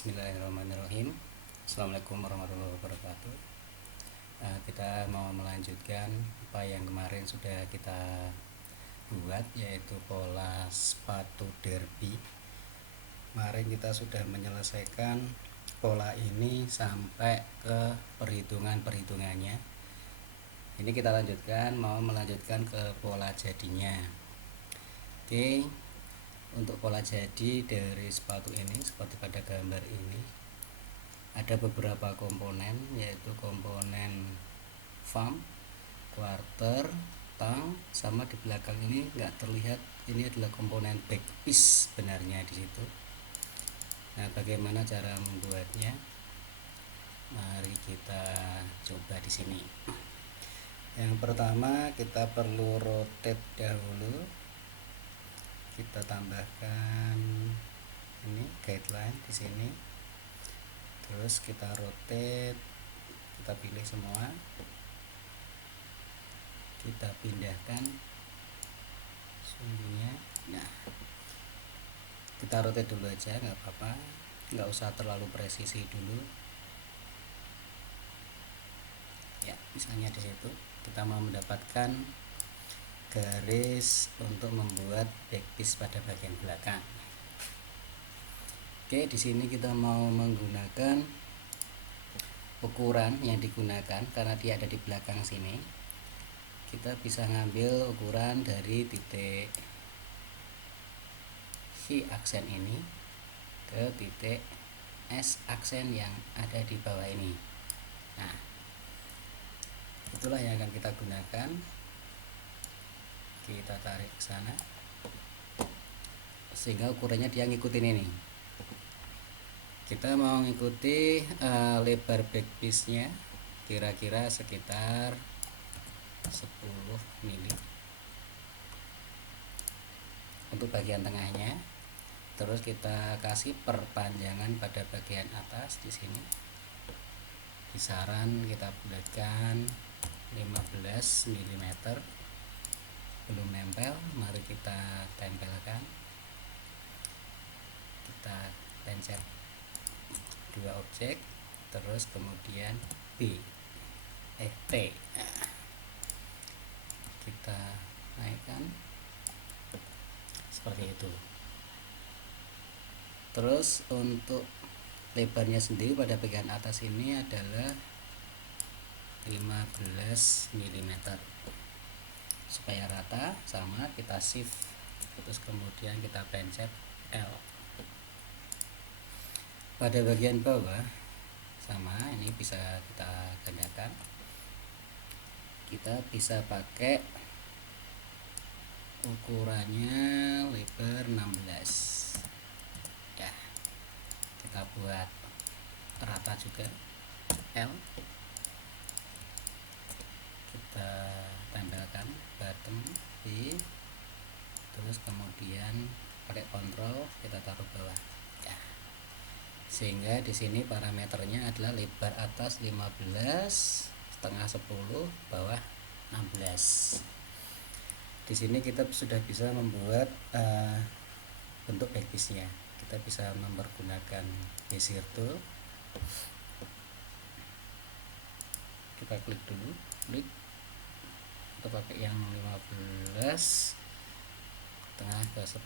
Bismillahirrahmanirrahim. Assalamualaikum warahmatullahi wabarakatuh. Kita mau melanjutkan apa yang kemarin sudah kita buat, yaitu pola sepatu derby. Kemarin kita sudah menyelesaikan pola ini sampai ke perhitungannya. Ini kita lanjutkan, mau melanjutkan ke pola jadinya. Oke. Untuk pola jadi dari sepatu ini, seperti pada gambar ini, ada beberapa komponen, yaitu komponen fam, quarter, tang, sama di belakang ini nggak terlihat, ini adalah komponen back piece sebenarnya di situ. Nah, bagaimana cara membuatnya? Mari kita coba di sini. Yang pertama, kita perlu rotate dahulu. Kita tambahkan ini guideline di sini, terus kita rotate, kita pilih semua, kita pindahkan sumbunya. Nah, kita rotate dulu aja, nggak apa-apa, nggak usah terlalu presisi dulu ya. Misalnya di situ kita mau mendapatkan garis untuk membuat backpiece pada bagian belakang. Oke, di sini kita mau menggunakan ukuran yang digunakan karena dia ada di belakang sini. Kita bisa ngambil ukuran dari titik V aksen ini ke titik S aksen yang ada di bawah ini. Nah, itulah yang akan kita gunakan. Kita tarik ke sana sehingga ukurannya dia ngikutin ini. Kita mau ngikuti lebar backpiece nya kira-kira sekitar 10 mili untuk bagian tengahnya. Terus kita kasih perpanjangan pada bagian atas di sini. Kisaran kita bulatkan 15 mm. Belum nempel, mari kita tempelkan. Kita pencet dua objek, terus kemudian T. Nah, kita naikkan seperti itu. Terus untuk lebarnya sendiri pada bagian atas ini adalah 15 mm. Supaya rata sama, kita shift, terus kemudian kita pencet L. Pada bagian bawah sama, ini bisa kita gandakan. Kita bisa pakai ukurannya lebar 16 ya. Kita buat rata juga L. Kita tempelkan bottom B, terus kemudian pakai kontrol kita taruh bawah ya. Sehingga di sini parameternya adalah lebar atas 15, setengah 10, bawah 16. Di sini kita sudah bisa membuat bentuk backpiece nya. Kita bisa mempergunakan bezier tool. Kita klik dulu, klik. Kita pakai yang 15, tengah ke 10,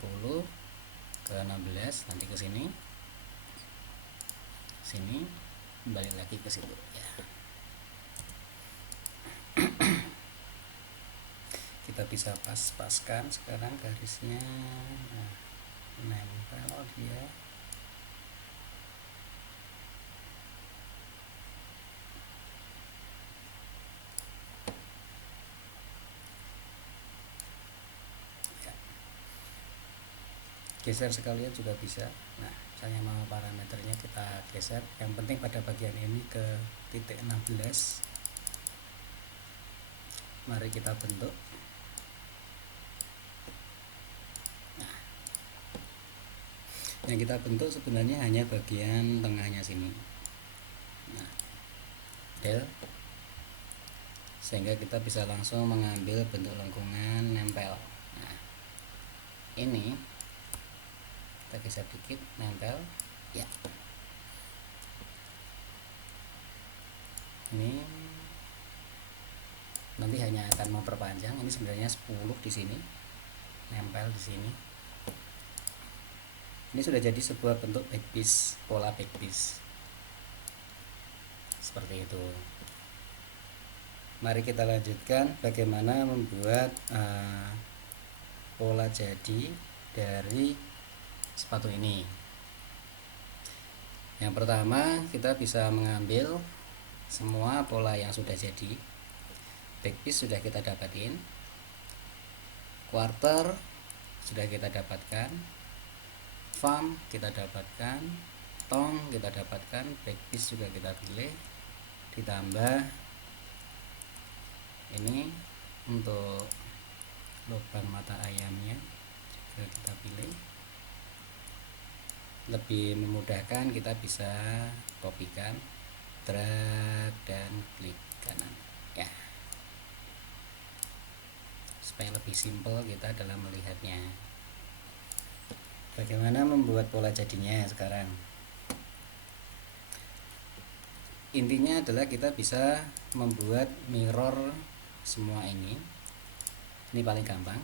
ke 16, nanti ke sini, balik lagi ke situ ya. Kita bisa pas-paskan sekarang garisnya. Nah, nempel dia. Geser sekalian juga bisa. Nah, saya mau parameternya kita geser. Yang penting pada bagian ini ke titik 16. Mari kita bentuk. Nah, yang kita bentuk sebenarnya hanya bagian tengahnya sini. Nah, del, sehingga kita bisa langsung mengambil bentuk lengkungan nempel. Nah, ini kita geser dikit, nempel ya. hanya akan memperpanjang. Ini sebenarnya 10 di sini, nempel di sini. Ini sudah jadi sebuah bentuk backpiece, pola backpiece seperti itu. Mari kita lanjutkan bagaimana membuat pola jadi dari sepatu ini. Yang pertama, kita bisa mengambil semua pola yang sudah jadi. Backpiece sudah kita dapatin, quarter sudah kita dapatkan, thumb kita dapatkan, tong kita dapatkan, backpiece juga kita pilih, ditambah ini untuk lubang mata ayamnya juga kita pilih. Lebih memudahkan, kita bisa kopikan, drag dan klik kanan ya, supaya lebih simpel kita dalam melihatnya. Bagaimana membuat pola jadinya sekarang? Intinya adalah kita bisa membuat mirror semua ini paling gampang.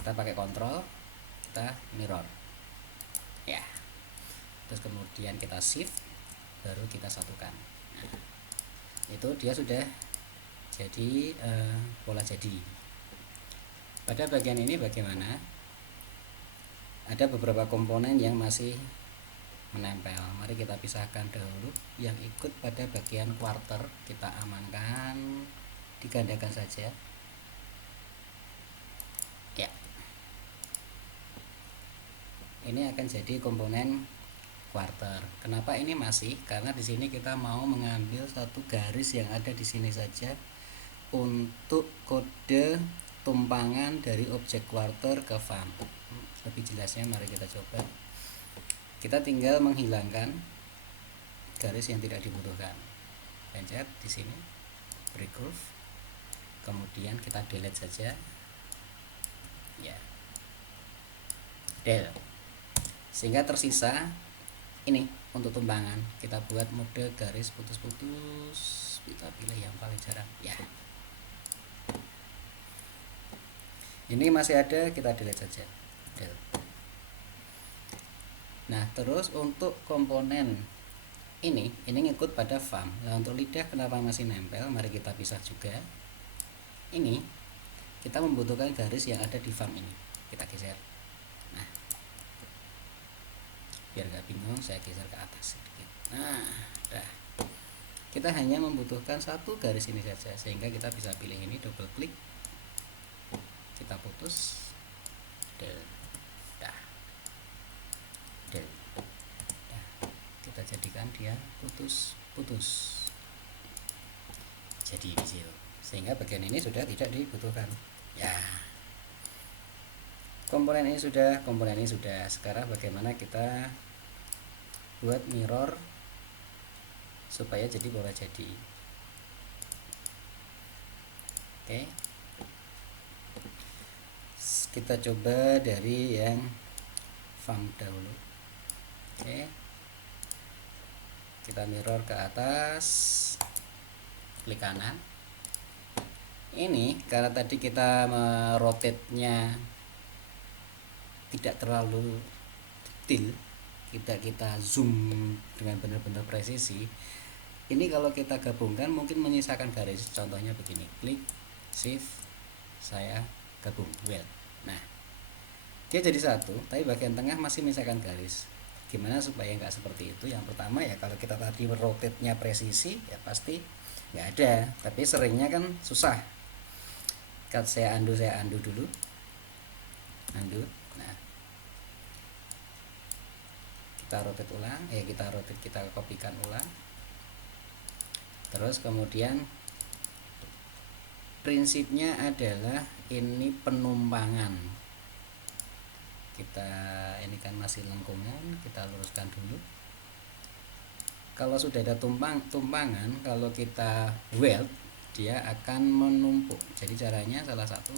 Kita pakai kontrol, kita mirror ya, terus kemudian kita shift, baru kita satukan. Nah, itu dia sudah jadi pola jadi. Pada bagian ini bagaimana? Ada beberapa komponen yang masih menempel. Mari kita pisahkan dahulu. Yang ikut pada bagian quarter kita amankan, digandakan saja ya. Ini akan jadi komponen quarter. Kenapa ini masih? Karena di sini kita mau mengambil satu garis yang ada di sini saja untuk kode tumpangan dari objek quarter ke thumb. Lebih jelasnya mari kita coba. Kita tinggal menghilangkan garis yang tidak dibutuhkan. Pencet di sini break groove, kemudian kita delete saja ya, del, sehingga tersisa ini untuk tumpangan. Kita buat mode garis putus-putus, kita pilih yang paling jarang ya. Ini masih ada, kita delete saja del. Nah, terus untuk komponen ini ngikut pada thumb. Nah, untuk lidah kenapa masih nempel? Mari kita pisah juga. Ini kita membutuhkan garis yang ada di thumb ini. Kita geser. Nah, biar gak bingung, saya geser ke atas sedikit. Nah, dah. Kita hanya membutuhkan satu garis ini saja, sehingga kita bisa pilih ini, double klik, kita putus, del, dah, del. Kita jadikan dia putus-putus jadi visual, sehingga bagian ini sudah tidak dibutuhkan ya. Komponen ini sudah. Sekarang bagaimana kita buat mirror supaya jadi pola jadi. Oke, kita coba dari yang thumb dahulu. Oke, kita mirror ke atas, klik kanan. Ini karena tadi kita merotate-nya tidak terlalu detail, kita zoom dengan benar-benar presisi. Ini kalau kita gabungkan mungkin menyisakan garis. Contohnya begini, klik, shift, saya gabung, well. Nah, dia jadi satu, tapi bagian tengah masih menyisakan garis. Gimana supaya nggak seperti itu? Yang pertama ya, kalau kita tadi rotate-nya presisi ya pasti nggak ada, tapi seringnya kan susah. Saya undo dulu, undo. Nah, kita rotate ulang, kita kopikan ulang. Terus kemudian prinsipnya adalah ini penumpangan. Ini kan masih lengkungan, kita luruskan dulu. Kalau sudah ada tumpangan, kalau kita weld, dia akan menumpuk. Jadi caranya salah satu,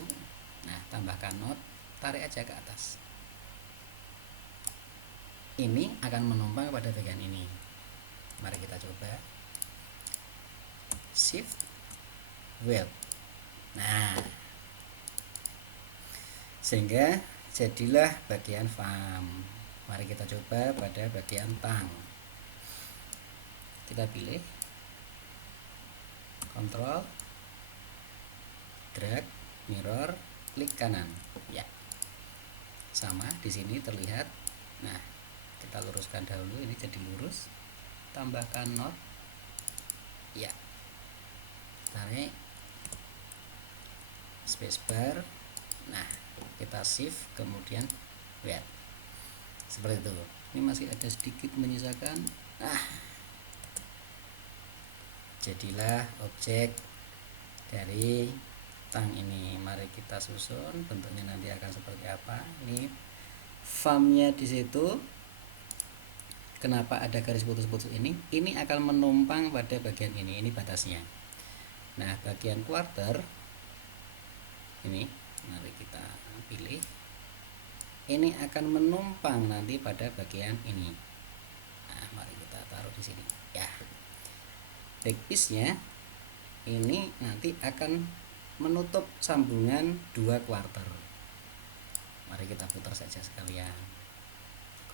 nah, tambahkan knot, tarik aja ke atas. Ini akan menumpang pada bagian ini. Mari kita coba. Shift, weld. Nah, sehingga jadilah bagian farm. Mari kita coba pada bagian tang. Kita pilih kontrol, drag, mirror, klik kanan. Ya, sama di sini terlihat. Nah, kita luruskan dahulu, ini jadi lurus. Tambahkan not. Ya, tarik spacebar. Nah, kita shift kemudian lihat seperti itu. Ini masih ada sedikit menyisakan. Nah, jadilah objek dari tang ini. Mari kita susun bentuknya nanti akan seperti apa. Ini farmnya di situ. Kenapa ada garis putus-putus ini? Ini akan menumpang pada bagian ini. Ini batasnya. Nah, bagian quarter ini, mari kita pilih. Ini akan menumpang nanti pada bagian ini. Nah, mari kita taruh di sini. Ya. Backpiece-nya ini nanti akan menutup sambungan dua quarter. Mari kita putar saja sekalian.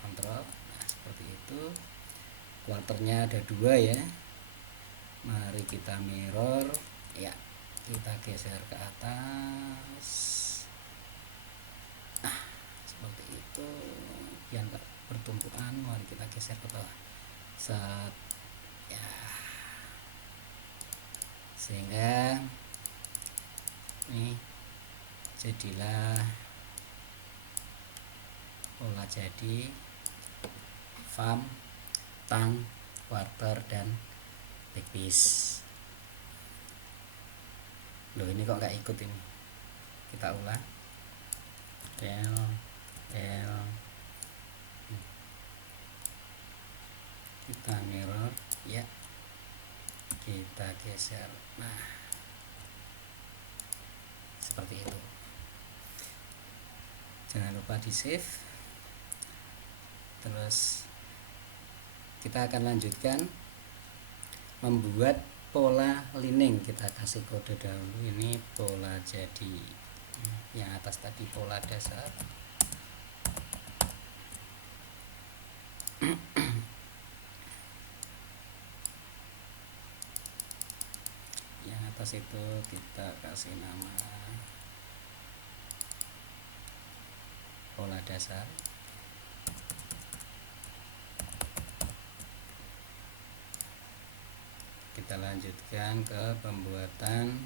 Kontrol. Nah, seperti itu. Quarternya ada dua ya. Mari kita mirror. Ya, kita geser ke atas. Nah, seperti itu. Biar nggak bertumpuan, mari kita geser ke bawah. Set. Ya. Sehingga ini jadilah pola jadi farm, tang, quarter, dan backpiece. Loh, ini kok nggak ikut ini. Kita ulang. Del. Kita mirror. Ya. Kita geser. Nah, seperti itu. Jangan lupa di save. Terus kita akan lanjutkan membuat pola lining. Kita kasih kode dahulu. Ini pola jadi. Yang atas tadi pola dasar. Yang atas itu kita kasih nama pola dasar. Kita lanjutkan ke pembuatan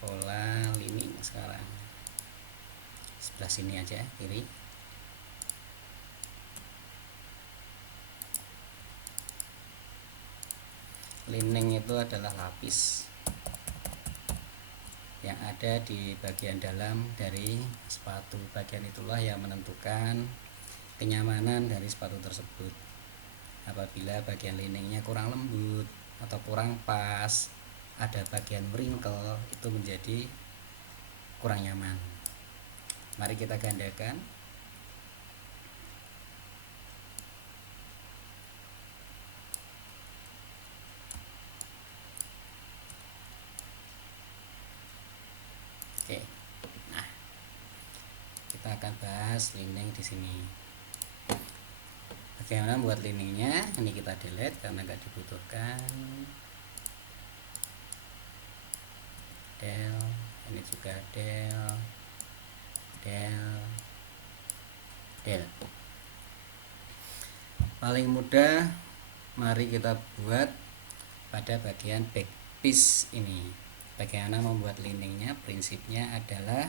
pola lining sekarang. Sebelah sini aja, kiri. Lining itu adalah lapis yang ada di bagian dalam dari sepatu. Bagian itulah yang menentukan kenyamanan dari sepatu tersebut. Apabila bagian liningnya kurang lembut atau kurang pas, ada bagian wrinkle, itu menjadi kurang nyaman. Mari kita gandakan. Oke. Nah, kita akan bahas lining di sini. Bagaimana buat liningnya? Ini kita delete karena nggak dibutuhkan. Del, ini juga del. Paling mudah, mari kita buat pada bagian backpiece ini. Bagaimana membuat liningnya? Prinsipnya adalah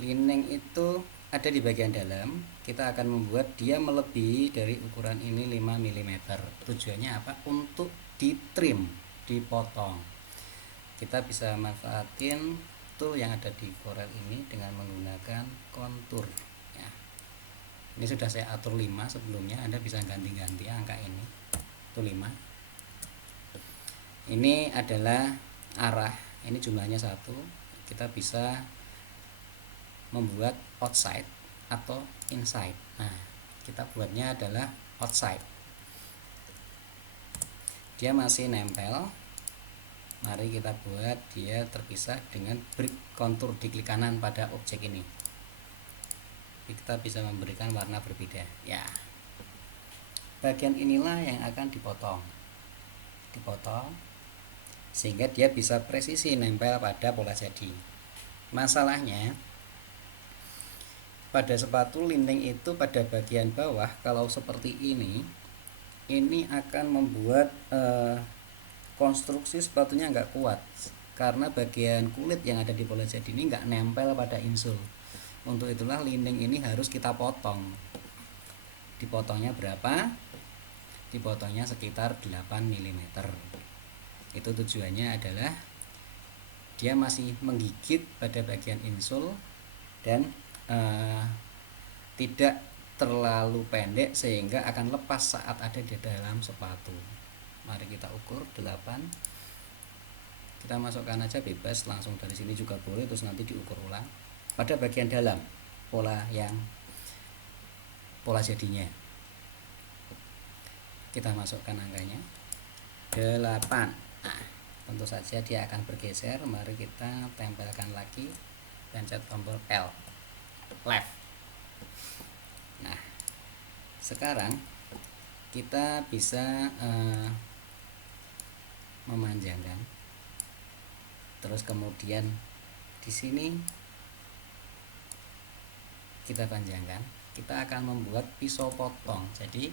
lining itu ada di bagian dalam. Kita akan membuat dia melebihi dari ukuran ini 5 mm. Tujuannya apa? Untuk ditrim, dipotong. Kita bisa manfaatin tool yang ada di Corel ini dengan menggunakan kontur ya. Ini sudah saya atur 5 sebelumnya. Anda bisa ganti-ganti angka ini. Itu 5. Ini adalah arah. Ini jumlahnya 1. Kita bisa membuat outside atau inside. Nah, kita buatnya adalah outside. Dia masih nempel. Mari kita buat dia terpisah dengan break kontur di klik kanan pada objek ini. Kita bisa memberikan warna berbeda ya. Bagian inilah yang akan dipotong sehingga dia bisa presisi nempel pada pola jadi. Masalahnya pada sepatu linting itu pada bagian bawah kalau seperti ini akan membuat konstruksi sepatunya nggak kuat karena bagian kulit yang ada di pola jadi ini nggak nempel pada insul. Untuk itulah linting ini harus kita potong. Dipotongnya berapa? Dipotongnya sekitar 8 mm. Itu tujuannya adalah dia masih menggigit pada bagian insul dan tidak terlalu pendek sehingga akan lepas saat ada di dalam sepatu. Mari kita ukur 8. Kita masukkan aja bebas, langsung dari sini juga boleh, terus nanti diukur ulang pada bagian dalam pola jadinya. Kita masukkan angkanya 8. Nah, tentu saja dia akan bergeser. Mari kita tempelkan lagi, pencet tombol L left. Nah, sekarang kita bisa memanjangkan, terus kemudian di sini kita panjangkan. Kita akan membuat pisau potong. Jadi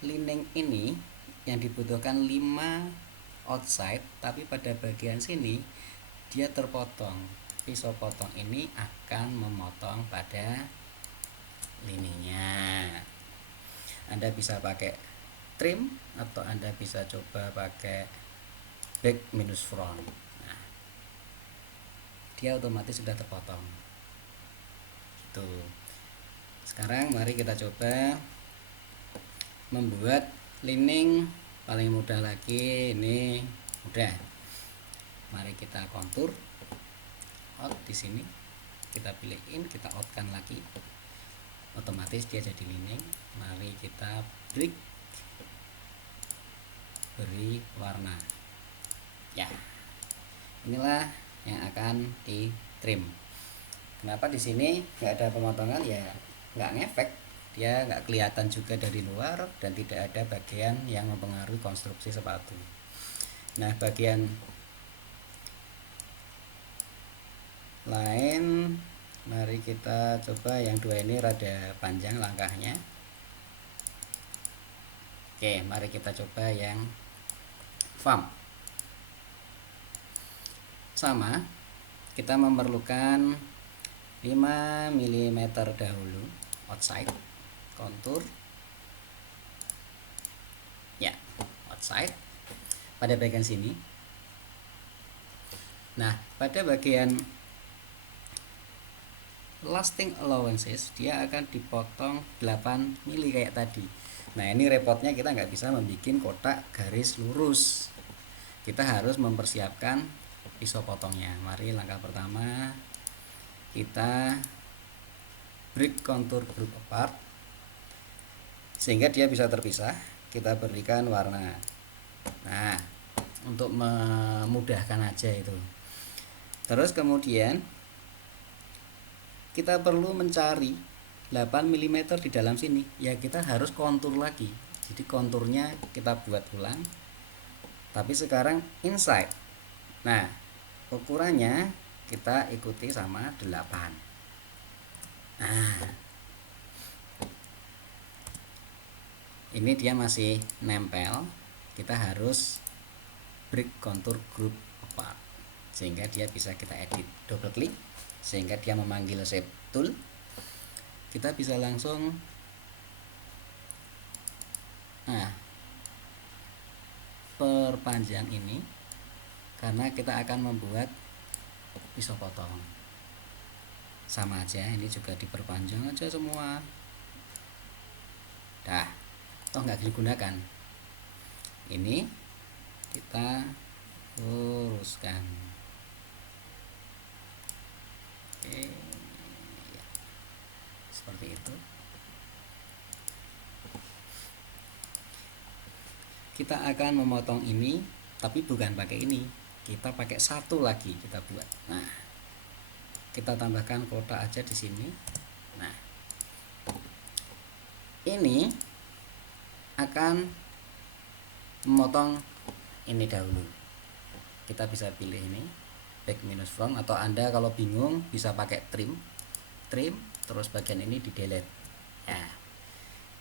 linting ini yang dibutuhkan 5 outside, tapi pada bagian sini dia terpotong. Pisau potong ini akan memotong pada lininya. Anda bisa pakai trim atau Anda bisa coba pakai back minus front. Nah, dia otomatis sudah terpotong. Tuh. Sekarang mari kita coba membuat lining paling mudah lagi. Ini mudah. Mari kita kontur out di sini. Kita pilih in, kita outkan lagi. Otomatis dia jadi lining. Mari kita break, beri warna. Ya. Inilah yang akan di trim. Kenapa di sini nggak ada pemotongan? Ya nggak ngefek, dia nggak kelihatan juga dari luar dan tidak ada bagian yang mempengaruhi konstruksi sepatu. Nah, bagian lain mari kita coba yang 2 ini rada panjang langkahnya. Oke, mari kita coba yang farm. Sama, kita memerlukan 5 mm dahulu outside kontur ya, outside pada bagian sini. Nah, pada bagian lasting allowances dia akan dipotong 8 mili kayak tadi. Nah, ini repotnya kita nggak bisa membuat kotak garis lurus, kita harus mempersiapkan pisau potongnya. Mari langkah pertama kita break kontur group apart sehingga dia bisa terpisah. Kita berikan warna. Nah, untuk memudahkan aja itu. Terus kemudian kita perlu mencari 8 mm di dalam sini. Ya, kita harus kontur lagi. Jadi konturnya kita buat ulang. Tapi sekarang inside. Nah, ukurannya kita ikuti sama 8. Nah, ini dia masih nempel. Kita harus break kontur group apart sehingga dia bisa kita edit. Double klik sehingga dia memanggil shape tool. Kita bisa langsung perpanjang ini karena kita akan membuat pisau potong. Sama aja, ini juga diperpanjang aja semua. Dah, toh nggak digunakan. Ini kita luruskan. Oke, ya. Seperti itu. Kita akan memotong ini tapi bukan pakai ini, kita pakai satu lagi kita buat. Nah, kita tambahkan kotak aja di sini. Nah, ini akan memotong ini dahulu. Kita bisa pilih ini back minus front, atau Anda kalau bingung bisa pakai trim, terus bagian ini di delete. Ya,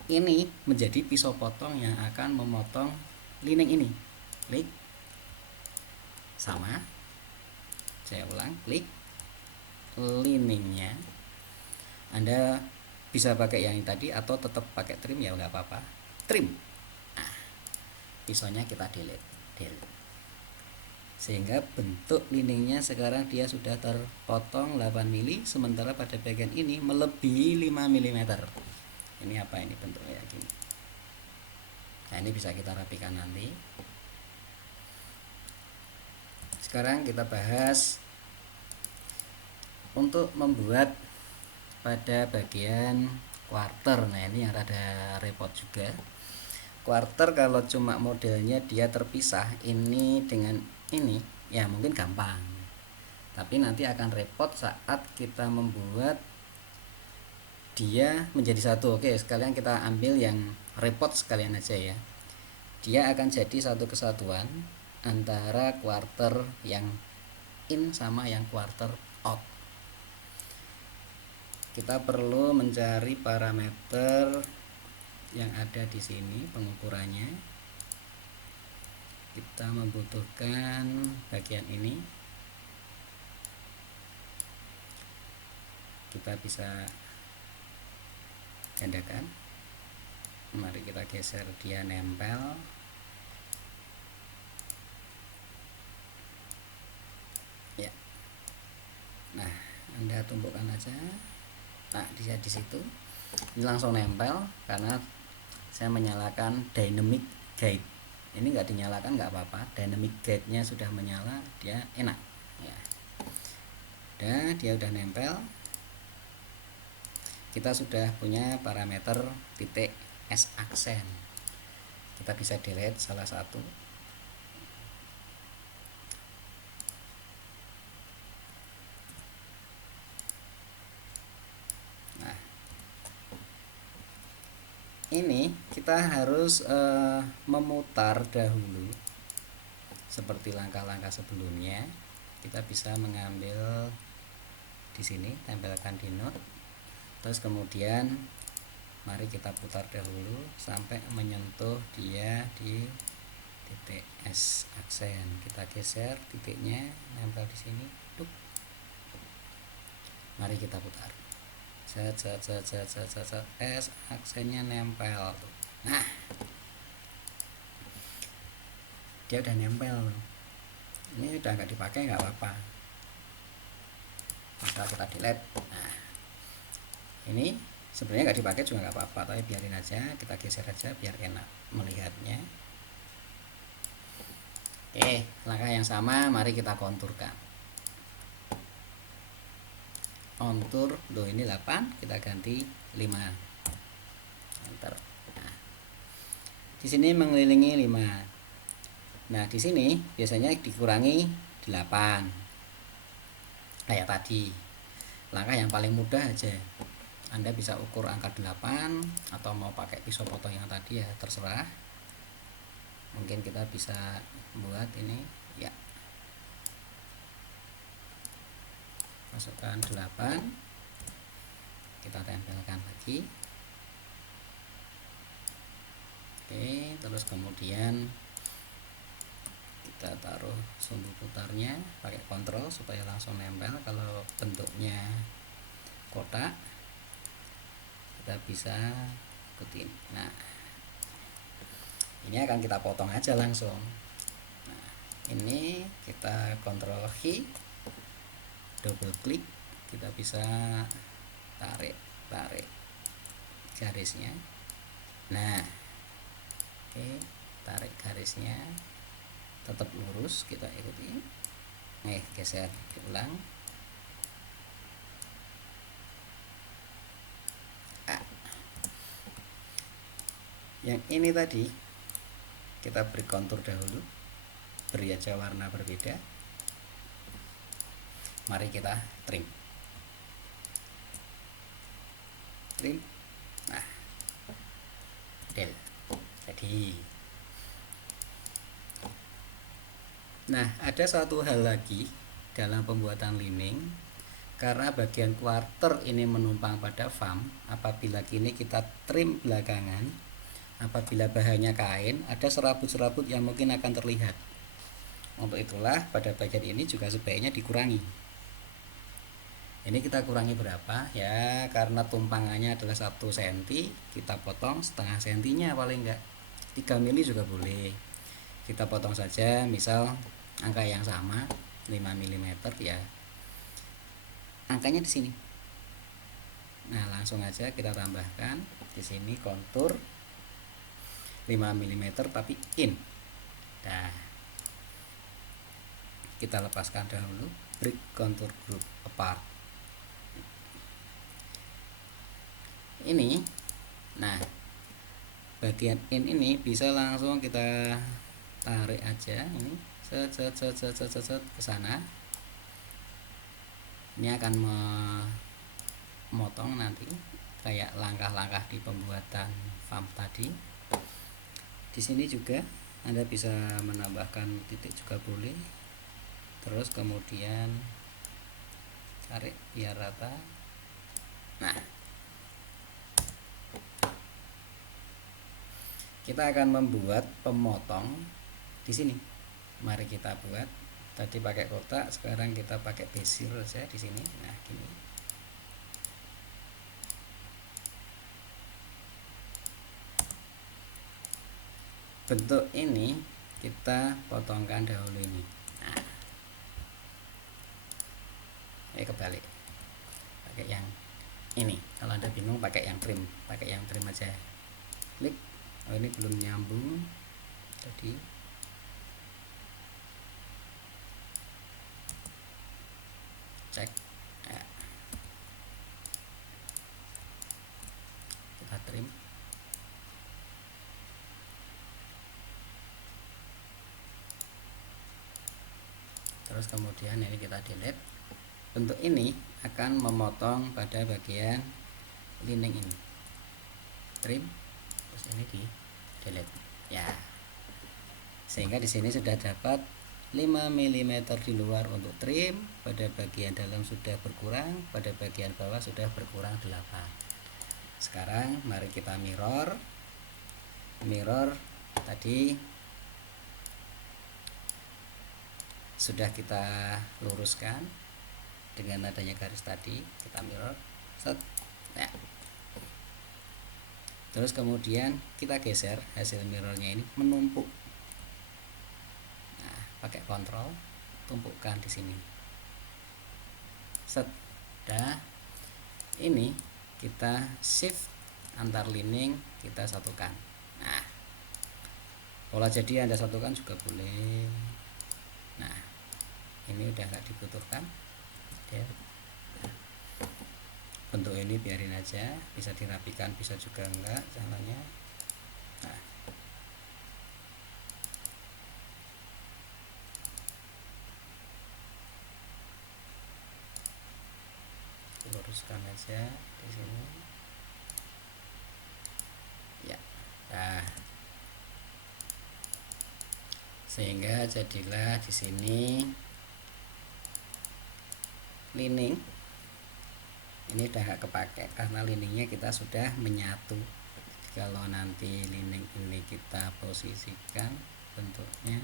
ini menjadi pisau potong yang akan memotong lining ini. Klik, sama, saya ulang, klik liningnya. Anda bisa pakai yang tadi atau tetap pakai trim, ya nggak apa-apa, trim. Nah, pisaunya kita delete, sehingga bentuk liningnya sekarang dia sudah terpotong 8 mili, sementara pada bagian ini melebihi 5 mm. Ini apa ini bentuknya kayak gini. Nah, ini bisa kita rapikan nanti. Sekarang kita bahas untuk membuat pada bagian quarter. Nah, ini yang rada repot juga. Quarter kalau cuma modelnya dia terpisah ini dengan ini, ya mungkin gampang, tapi nanti akan repot saat kita membuat dia menjadi satu. Oke, sekalian kita ambil yang repot sekalian aja ya. Dia akan jadi satu kesatuan antara quarter yang in sama yang quarter out. Kita perlu mencari parameter yang ada di sini pengukurannya. Kita membutuhkan bagian ini. Kita bisa gandakan. Mari kita geser dia nempel. Ya. Nah, Anda tumbukkan aja. Nah, dia di situ. Ini langsung nempel karena saya menyalakan dynamic guide. Ini nggak dinyalakan nggak apa-apa, dynamic guide-nya sudah menyala, dia enak ya. Dia udah nempel. Kita sudah punya parameter titik S aksen. Kita bisa delete salah satu. Nah, ini kita harus memutar dahulu seperti langkah-langkah sebelumnya. Kita bisa mengambil di sini, tempelkan di note, terus kemudian mari kita putar dahulu sampai menyentuh dia di titik S aksen. Kita geser titiknya, nempel di sini. Mari kita putar. S aksennya nempel. Nah, dia udah nempel. Ini udah nggak dipakai nggak apa-apa, bisa kita delete. Nah, ini sebenarnya nggak dipakai juga nggak apa-apa, tapi biarin aja, kita geser aja biar enak melihatnya. Oke, langkah yang sama, mari kita konturkan. Kontur, loh ini 8, kita ganti 5. Enter. Nah, di sini mengelilingi 5. Nah, di sini biasanya dikurangi 8. Kayak tadi. Langkah yang paling mudah aja. Anda bisa ukur angka 8 atau mau pakai pisau potong yang tadi ya terserah. Mungkin kita bisa buat ini ya. Masukkan 8. Kita tempelkan lagi. Oke, terus kemudian kita taruh sumbu putarnya, pakai kontrol supaya langsung nempel. Kalau bentuknya kotak kita bisa ikutin. Nah, ini akan kita potong aja langsung. Nah, ini kita kontrol key, double klik, kita bisa tarik garisnya. Nah, oke, tarik garisnya tetap lurus, kita ikuti. Geser, diulang. Yang ini tadi kita beri kontur dahulu. beri aja warna berbeda. Mari kita trim. Nah, del. Jadi, nah ada satu hal lagi dalam pembuatan lining. Karena bagian quarter ini menumpang pada vam, apabila kini kita trim belakangan, apabila bahannya kain, ada serabut-serabut yang mungkin akan terlihat. Untuk itulah pada bagian ini juga sebaiknya dikurangi. Ini kita kurangi berapa? Ya, karena tumpangannya adalah 1 cm, kita potong setengah sentinya paling enggak. 3 mili juga boleh. Kita potong saja, misal angka yang sama 5 mm ya. Angkanya di sini. Nah, langsung aja kita tambahkan di sini kontur 5 mm tapi in. Nah, kita lepaskan dahulu break contour group apart. Ini, nah bagian in ini bisa langsung kita tarik aja ini, set ke sana. Ini akan memotong nanti kayak langkah-langkah di pembuatan vam tadi. Di sini juga Anda bisa menambahkan titik juga boleh. Terus kemudian tarik biar rata. Nah, kita akan membuat pemotong di sini. Mari kita buat. Tadi pakai kotak, sekarang kita pakai bezel saja di sini. Nah, gini. Bentuk ini kita potongkan dahulu ini. Nah, ini kebalik. Pakai yang ini. Kalau Anda bingung pakai yang trim, aja. Klik. Oh, ini belum nyambung. Tadi cek ya. Kita trim. Terus kemudian ini kita delete. Bentuk ini akan memotong pada bagian lining ini. Trim, terus ini di delete ya. Sehingga di sini sudah dapat 5 mm di luar untuk trim, pada bagian dalam sudah berkurang, pada bagian bawah sudah berkurang 8. Sekarang mari kita mirror tadi sudah kita luruskan dengan adanya garis tadi, kita mirror set ya. Terus kemudian kita geser hasil mirrornya ini menumpuk. Pakai kontrol, tumpukkan di sini. Set. Dah. Ini kita shift antar lining, kita satukan. Nah, pola jadi Anda satukan juga boleh. Nah, ini udah nggak dibutuhkan ya. Bentuk ini biarin aja, bisa dirapikan, bisa juga enggak caranya. Nah, luruskan aja di sini ya. Nah, sehingga jadilah di sini lining ini udah gak kepake karena liningnya kita sudah menyatu. Kalau nanti lining ini kita posisikan bentuknya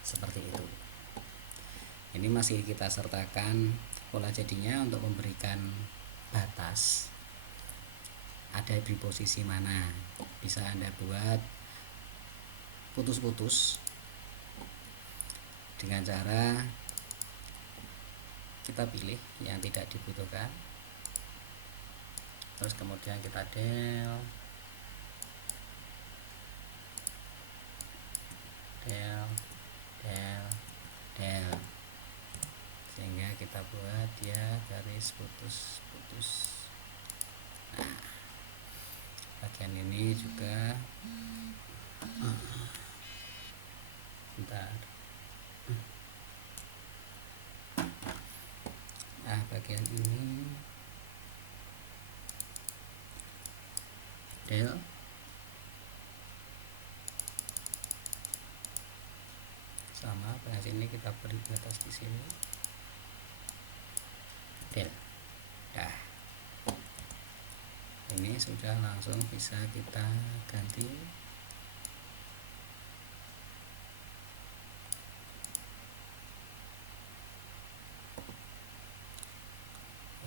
seperti itu. Ini masih kita sertakan pola jadinya untuk memberikan batas ada di posisi mana. Bisa Anda buat putus-putus dengan cara kita pilih yang tidak dibutuhkan, terus kemudian kita del del del del putus. Nah, bagian ini juga bentar. Nah, bagian ini del sama, bagian sini kita beri batas di sini del. Nah, ini sudah langsung bisa kita ganti.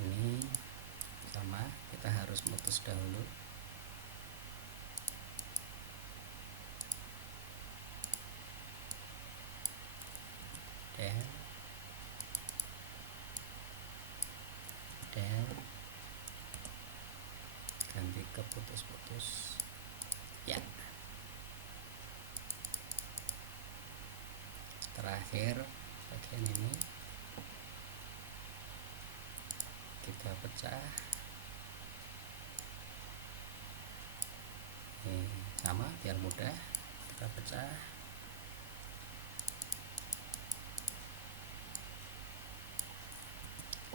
Ini sama, kita harus mutus dahulu. Del ganti ke putus-putus ya. Terakhir bagian ini kita pecah. Ini sama biar mudah, kita pecah.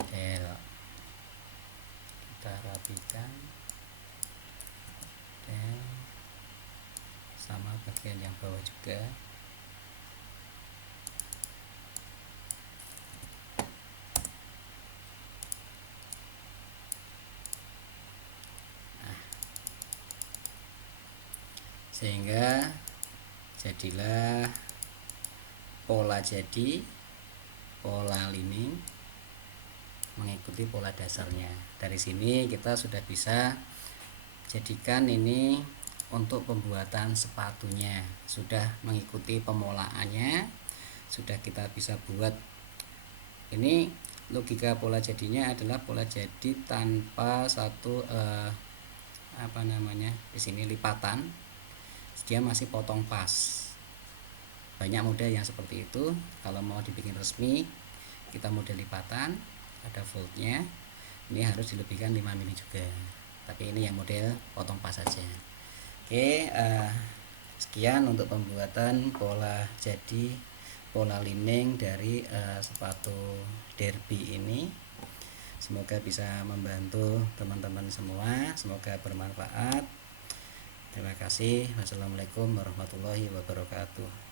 Del kita rapikan. Del sama bagian yang bawah juga. Sehingga jadilah pola lining mengikuti pola dasarnya. Dari sini kita sudah bisa jadikan ini untuk pembuatan sepatunya, sudah mengikuti pemolaannya, sudah kita bisa buat. Ini logika pola jadinya adalah pola jadi tanpa satu di sini lipatan, dia masih potong pas. Banyak model yang seperti itu. Kalau mau dibikin resmi, kita model lipatan, ada foldnya. Ini harus dilebihkan 5 mili juga. Tapi ini yang model potong pas saja. Oke, sekian untuk pembuatan pola jadi pola lining dari sepatu derby ini. Semoga bisa membantu teman-teman semua, semoga bermanfaat. Terima kasih. Wassalamualaikum warahmatullahi wabarakatuh.